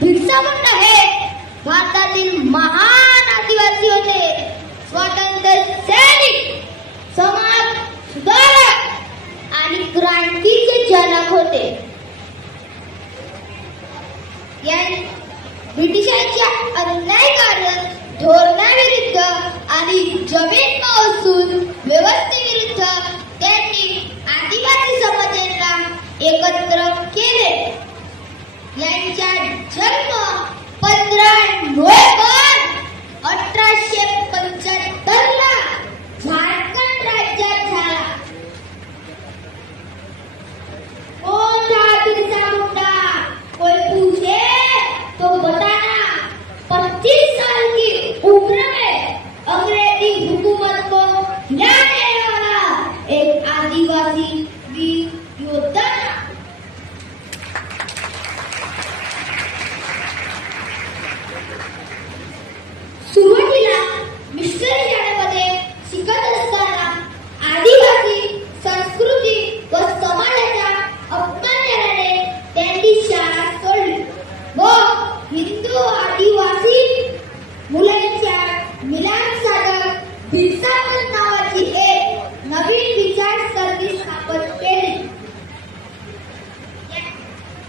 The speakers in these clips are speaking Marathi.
बिरसा मुंडा हे भारतातील महान आदिवासी होते. स्वातंत्र्य सैनिक, समाज सुधारक आणि क्रांतीचे जनक होते. ब्रिटिशांच्या अन्यायकारक धोरणाविरुद्ध आणि जमीन महसूल व्यवस्थेविरुद्ध त्यांनी आदिवासी समाजाला एकत्र केले. यांचा जन्म 15 नोव्हेंबर 1875 ला झारखंड राज्यात झाला. कौन था बिरसा मुंडा? कोई पूछे तो बताना. 25 साल की उम्र में अंग्रेजी हुकूमत को हिलाने वाला एक आदिवासी वीर योद्धा. सुरुवातीला मिशनरी शाळेमध्ये शिकत असताना आदिवासी संस्कृती व समाजाच्या अपमानाने त्यांनी शाळा सोडली व हिंदू आदिवासी मुलांच्या मिलनासाठी बिरसा मुंडा नावाची एक नवीन विचारसरणी स्थापन केली.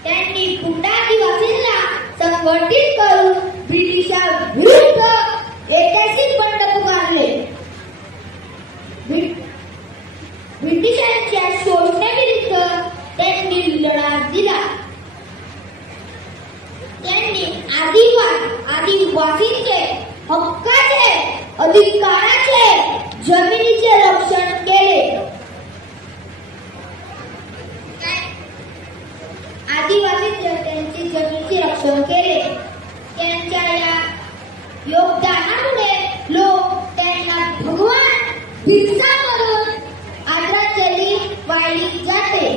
त्यांनी पुंडा आदिवासींना संघटित करून ब्रिटिशांविरुद्ध ऐतिहासिक बंड पुकारले. ब्रिटिशांच्या शोषणाविरुद्ध त्यांनी लढा दिला. त्यांनी आदिवासींचे हक्काचे, अधिकाराचे, जमिनीचे रक्षण केले. आदिवासी त्यांची जमिनीचे रक्षण केले. त्यांच्या या योगदानामुळे लोक त्यांना भगवान बिरसा म्हणून आदरांजली वाहिली जाते.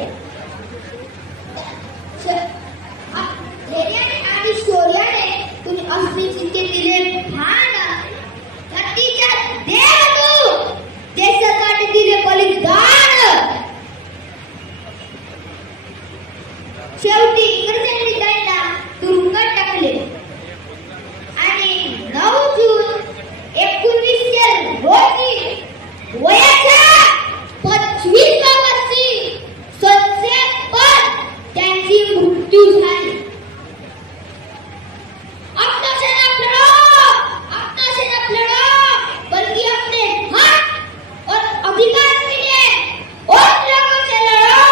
धैर्याने आणि शौर्याने तुम्ही अस्मितेचे दिले भान, हत्तीच्या देव तू देशासाठी दिले बलिदान. शेवटी इंग्रजांनी त्यांना तुरुंगात टाकले आणि 9 जून 1900 रोजी वयाच्या 25व्या वर्षी संसदेत त्यांची मृत्यू झाली. अपना सेना लढो, बल्कि अपने हक और अधिकार के लिए उन लोगों से लड़ो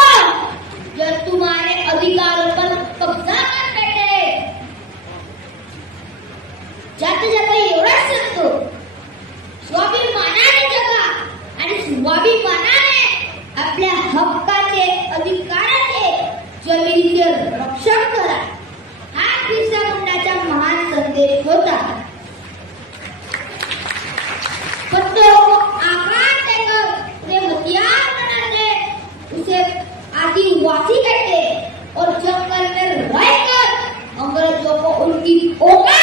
जो तुम्हारे अधिकारों पर कब्जा कर बैठे. जाता जाता एवढाच सांगतो, स्वाभिमानाने जगा आणि स्वाभिमानाने आपल्या हक्काचे, अधिकाराचे, जमिनीचे रक्षण करा. हा बिरसा मुंडाचा महान संदेश होता. बच्चों को आकार देकर उन्हें हथियार बनाते, उसे आदिवासी कहते और जंगल में रहकर अंग्रेजों को उनकी औकात